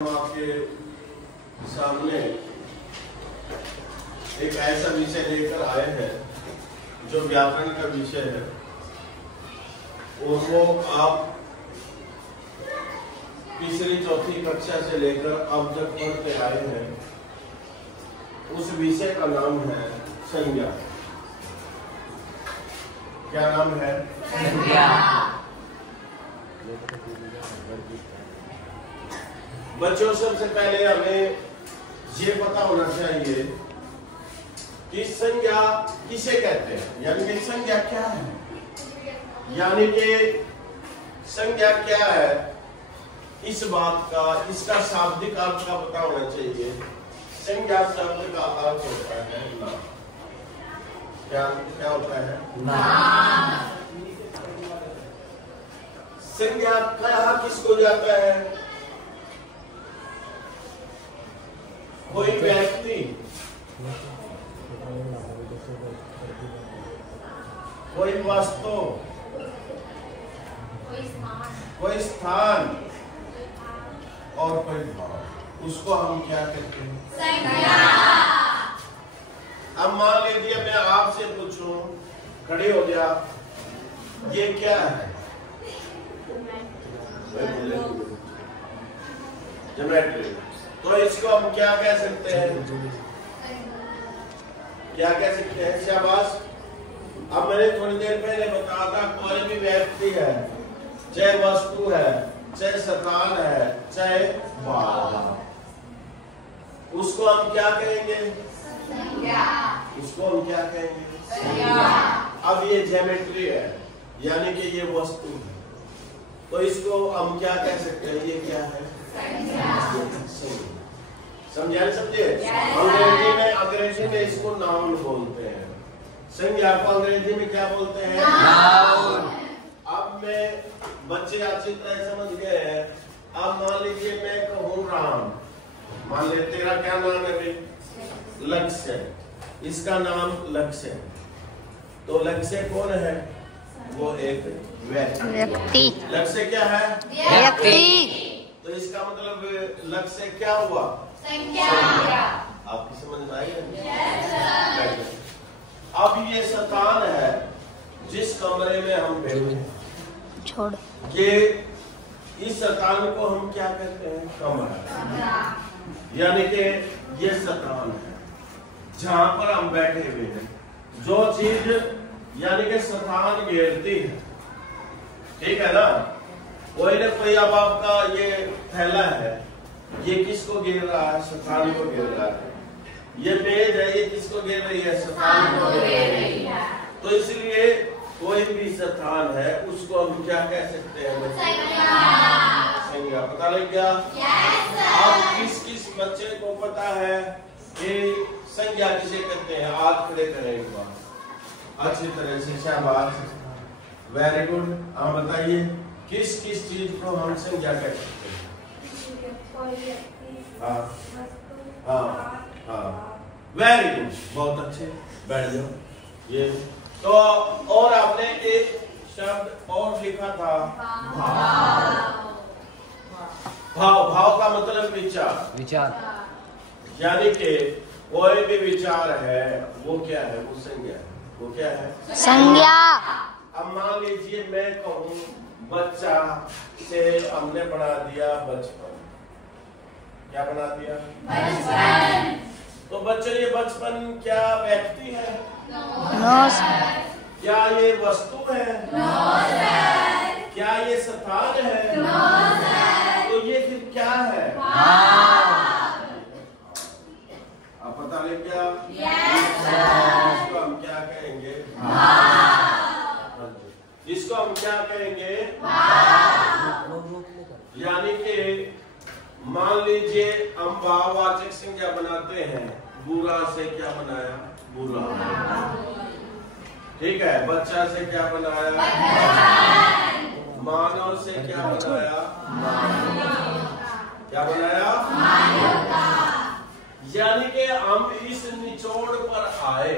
आपके सामने एक ऐसा विषय लेकर आए हैं जो व्याकरण का विषय है। उसको आप तीसरी चौथी कक्षा से लेकर अब तक पढ़ते आए हैं। उस विषय का नाम है संज्ञा। क्या नाम है? संज्ञा। बच्चों, सबसे पहले हमें ये पता होना चाहिए कि संज्ञा किसे कहते हैं, यानी कि संज्ञा क्या है, यानी कि संज्ञा क्या है, इस बात का, इसका शाब्दिक अर्थ का पता होना चाहिए। संज्ञा शब्द का अर्थ होता है नाम। क्या होता है? नाम। संज्ञा कहा किसको जाता है? कोई व्यक्ति, कोई वस्तु, कोई स्थान और कोई भाव, उसको हम क्या कहते हैं? संज्ञा। अब मान लीजिए मैं आपसे पूछूं, खड़े हो गया, ये क्या है? ज्योमेट्री। तो इसको हम क्या कह सकते हैं? क्या कह सकते हैं? शाबाश। अब मैंने थोड़ी देर पहले बताया था, कोई भी व्यक्ति है, चाहे वस्तु है, चाहे स्थान है, चाहे भाव, उसको हम क्या कहेंगे? उसको हम क्या कहेंगे? अब ये ज्योमेट्री है, यानी कि ये वस्तु है, तो इसको हम क्या कह सकते हैं? ये क्या है? समझे? अंग्रेजी में इसको नाउन बोलते हैं। संज्ञा को अंग्रेजी में क्या बोलते हैं? नाउन। अब मैं, बच्चे अच्छी तरह समझ गए हैं। अब मान लीजिए मैं कहूँ राम, मान ले तेरा क्या नाम है भाई? लक्ष्य। इसका नाम लक्ष्य है। तो लक्ष्य कौन है? वो एक व्यक्ति। लक्ष्य क्या है? व्यक्ति। तो इसका मतलब लक्ष्य क्या हुआ? संज्ञा। आपकी समझ में आई है? अब ये स्थान है जिस कमरे में हम बैठे छोड़, ये इस स्थान को हम क्या कहते हैं? कमरा। यानी कि ये स्थान है जहां पर हम बैठे हुए हैं। जो चीज यानी कि स्थान घेरती है, ठीक है ना? कोई ना कोई, अब आपका ये थैला है, ये किसको घेर रहा है? स्थान को घेर रहा है। ये मेज है, ये किसको घेर रही है? स्थान को घेर रही है। तो इसलिए कोई भी स्थान है उसको हम क्या कह सकते हैं? संज्ञा। पता लग गया? अब किस किस बच्चे को पता है कि संज्ञा किसे कहते हैं? हाथ खड़े करें एक बार अच्छी तरह से। शाबाश, वेरी गुड। आप बताइए किस किस चीज को हम संज्ञा कह सकते हैं? हाँ, वेरी गुड, बहुत अच्छे। बैठ जाओ। ये तो, और आपने एक शब्द और लिखा था, भाव। भाव का मतलब विचार। यानी कि कोई भी विचार है वो क्या है? वो संज्ञा है। वो क्या है? संज्ञा। अब मान लीजिए मैं कहूँ बच्चा से हमने बना दिया बचपन। क्या बना दिया? बचपन। तो बच्चों, ये बचपन क्या व्यक्ति है? No sir. क्या ये वस्तु है? No sir. क्या ये स्थान है? No sir. तो ये फिर क्या है? आप पता लग गया? इसको हम क्या कहेंगे? इसको हम क्या कहेंगे? यानी कि मान लीजिए हम भाववाचक संज्ञा बनाते हैं। बुरा से क्या बनाया? बुरा। ठीक है। बच्चा से क्या बनाया? मानव से क्या बनाया? क्या बनाया? यानी कि हम इस निचोड़ पर आए,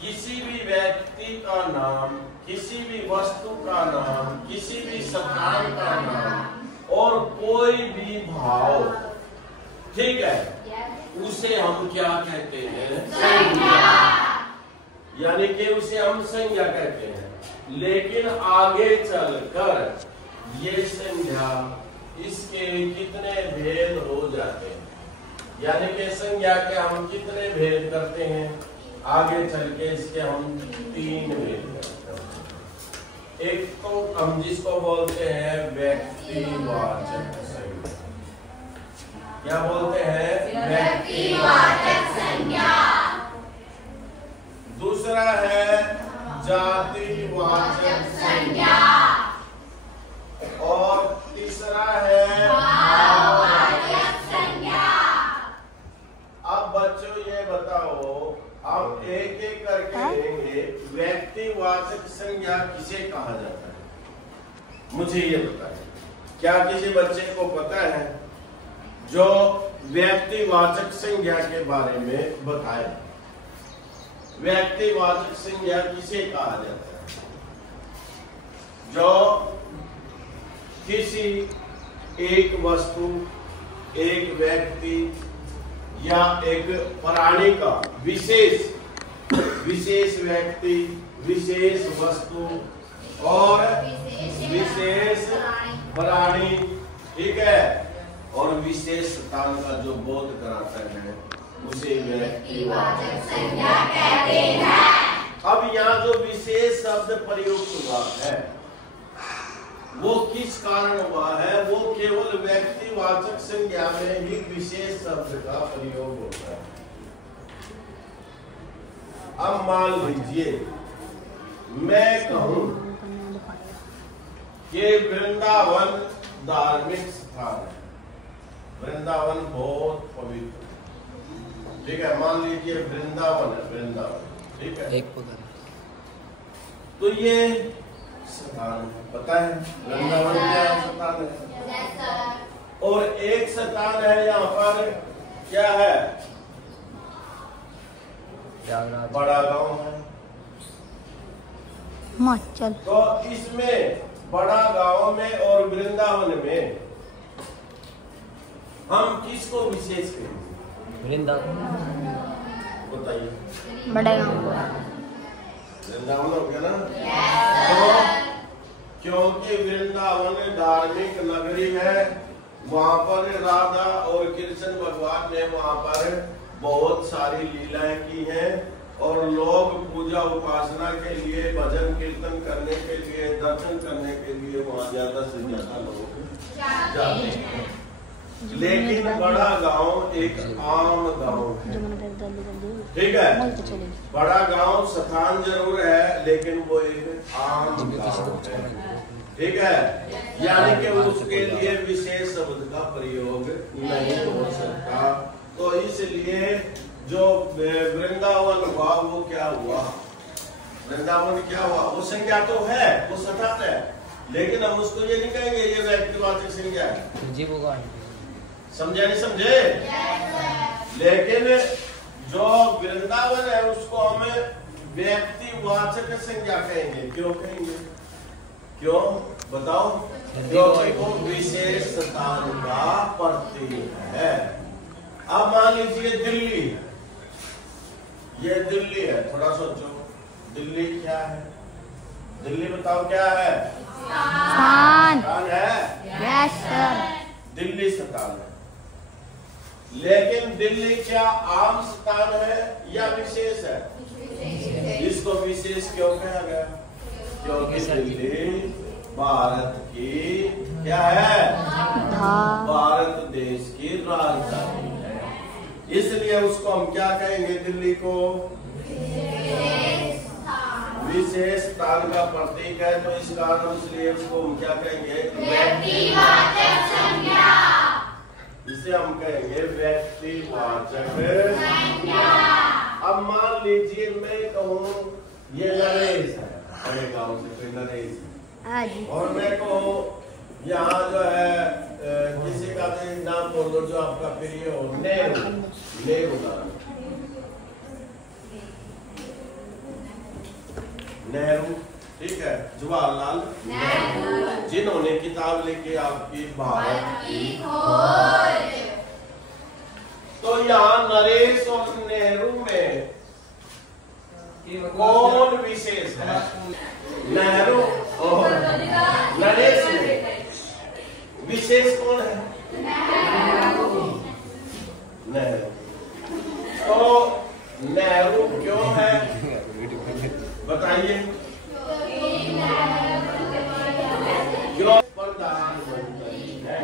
किसी भी व्यक्ति का नाम, किसी भी वस्तु का नाम, किसी भी स्थान का नाम और कोई भी भाव, ठीक है, उसे हम क्या कहते हैं? संज्ञा। यानी कि उसे हम संज्ञा कहते हैं। लेकिन आगे चलकर ये संज्ञा, इसके कितने भेद हो जाते हैं, यानी कि संज्ञा के हम कितने भेद करते हैं? आगे चल के इसके हम 3 भेद करते हैं। एक तो हम जिसको बोलते हैं व्यक्तिवाचक संज्ञा। क्या बोलते हैं? व्यक्तिवाचक संज्ञा। दूसरा है जातिवाचक संज्ञा और तीसरा है भाववाचक संज्ञा। अब बच्चों ये बताओ, हम एक एक करके लेंगे। व्यक्तिवाचक संज्ञा किसे कहा जाता है? मुझे ये बताएं, क्या किसी बच्चे को पता है जो व्यक्तिवाचक संज्ञा के बारे में बताए? व्यक्तिवाचक संज्ञा किसे कहा जाता है? जो किसी एक वस्तु, एक व्यक्ति या एक प्राणी का विशेष व्यक्ति, विशेष वस्तु और विशेष प्राणी, ठीक है, और विशेष स्थान का जो बोध कराता है उसे व्यक्तिवाचक संज्ञा कहते हैं। अब यहाँ जो विशेष शब्द प्रयुक्त हुआ है वो किस कारण हुआ है? वो केवल व्यक्तिवाचक संज्ञा में ही विशेष शब्द का प्रयोग होता है। अब मान लीजिए मैं कहूं कि वृंदावन धार्मिक स्थान है, वृंदावन बहुत पवित्र, ठीक है, मान लीजिए वृंदावन है, वृंदावन, ठीक है, तो ये स्थान है, पता है वृंदावन क्या स्थान है? और एक स्थान है यहाँ पर, क्या है? बड़ा गांव है। तो इसमें बड़ा गांव में और वृंदावन में हम किसको विशेष कहेंगे? वृंदावन। बताइए। बड़ा गांव वृंदावन हो गया ना? तो क्योंकि वृंदावन धार्मिक नगरी है, वहाँ पर राधा और कृष्ण भगवान ने वहाँ पर बहुत सारी लीलाएं की हैं और लोग पूजा उपासना के लिए, भजन कीर्तन करने के लिए, दर्शन करने के लिए वहाँ ज्यादा से ज्यादा लोग जाते हैं। लेकिन बड़ा गांव एक आम गांव है, ठीक है, बड़ा गांव स्थान जरूर है लेकिन वो एक आम गांव है, ठीक है, यानी कि उसके लिए विशेष शब्द का प्रयोग नहीं हो सकता। तो इसलिए जो वृंदावन हुआ वो क्या हुआ? वृंदावन क्या हुआ? वो संज्ञा तो है, वो स्थान है, लेकिन हम उसको ये नहीं कहेंगे ये व्यक्तिवाचक संज्ञा है। जी वो समझे नहीं समझे? लेकिन जो वृंदावन है उसको हमें व्यक्तिवाचक संज्ञा कहेंगे। क्यों कहेंगे? क्यों बताओ? क्योंकि वो विशेष स्थान का प्रतीक है। अब मान लीजिए दिल्ली, ये दिल्ली है, थोड़ा सोचो दिल्ली क्या है? दिल्ली बताओ क्या है? स्थान है, दिल्ली स्थान है। लेकिन दिल्ली क्या आम स्थान है या विशेष है? इसको विशेष क्यों कहा गया? क्योंकि दिल्ली भारत की क्या है? भारत देश की राजधानी है, इसलिए उसको हम क्या कहेंगे? दिल्ली को विशेष स्थान का प्रतीक है, तो इस कारण इसलिए उसको हम क्या कहेंगे? व्यक्तिवाचक संज्ञा। इसे हम कहेंगे व्यक्तिवाचक संज्ञा। अब मान लीजिए मैं कहूँ ये नरेश है, बड़े गांव से कोई नरेश है, और मैं कहूँ यहाँ जो है किसी का भी नाम बोल दो जो आपका प्रिय हो, नेहरू, नेहरू नाम, नेहरू, ठीक है, जवाहरलाल नेहरू, जिन्होंने किताब लेके आपकी भारत की खोज। तो यहाँ नरेश और नेहरू में कौन विशेष है? नेहरू और नरेश में विशेष कौन है? नेहरू। तो नेहरू क्यों है बताइए? क्यों प्रधानमंत्री है?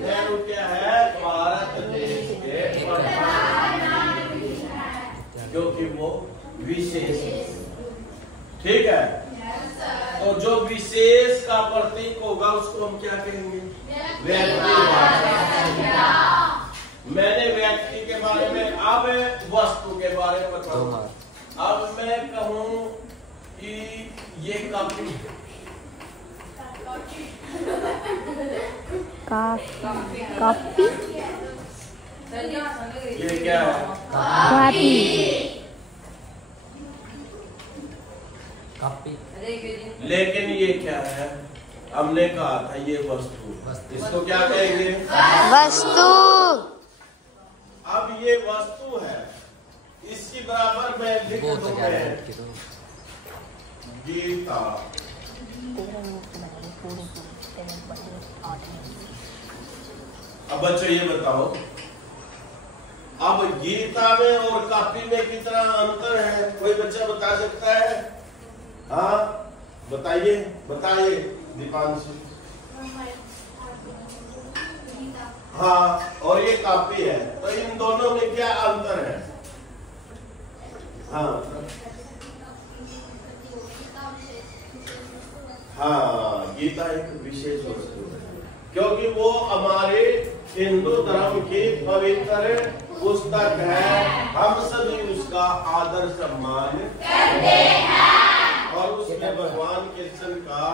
नेहरू क्या है? भारत देश के प्रधानमंत्री, क्योंकि वो विशेष है। ठीक है, तो जो विशेष का प्रतीक होगा उसको हम क्या कहेंगे? व्यक्ति। मैंने व्यक्ति के बारे में, अब वस्तु के बारे में बताऊं। अब मैं कहूं कि ये काफी कॉपी, ये क्या है? कॉपी। लेकिन ये क्या है? हमने कहा था ये वस्तु, इसको क्या कहेंगे? वस्तु। अब ये वस्तु है, इसकी बराबर में लिख दूं मैं गीता। अब बच्चों ये बताओ, अब गीता में और कॉपी में कितना अंतर है? कोई बच्चा बता सकता है? हाँ बताइए, बताइए दीपांशु। हाँ, और ये कॉपी है, तो इन दोनों में क्या अंतर है? हाँ हाँ, गीता एक विशेष वस्तु है, क्योंकि वो हमारे हिंदू धर्म की पवित्र पुस्तक है। हम सभी उसका आदर सम्मान करते हैं, और उसमें भगवान कृष्ण का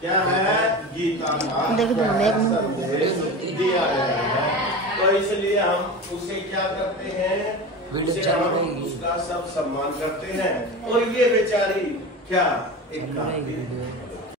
क्या है? गीता का संदेश दिया गया है। तो इसलिए हम उसे क्या करते हैं? उसे हम उसका सब सम्मान करते हैं। और ये बेचारी क्या एक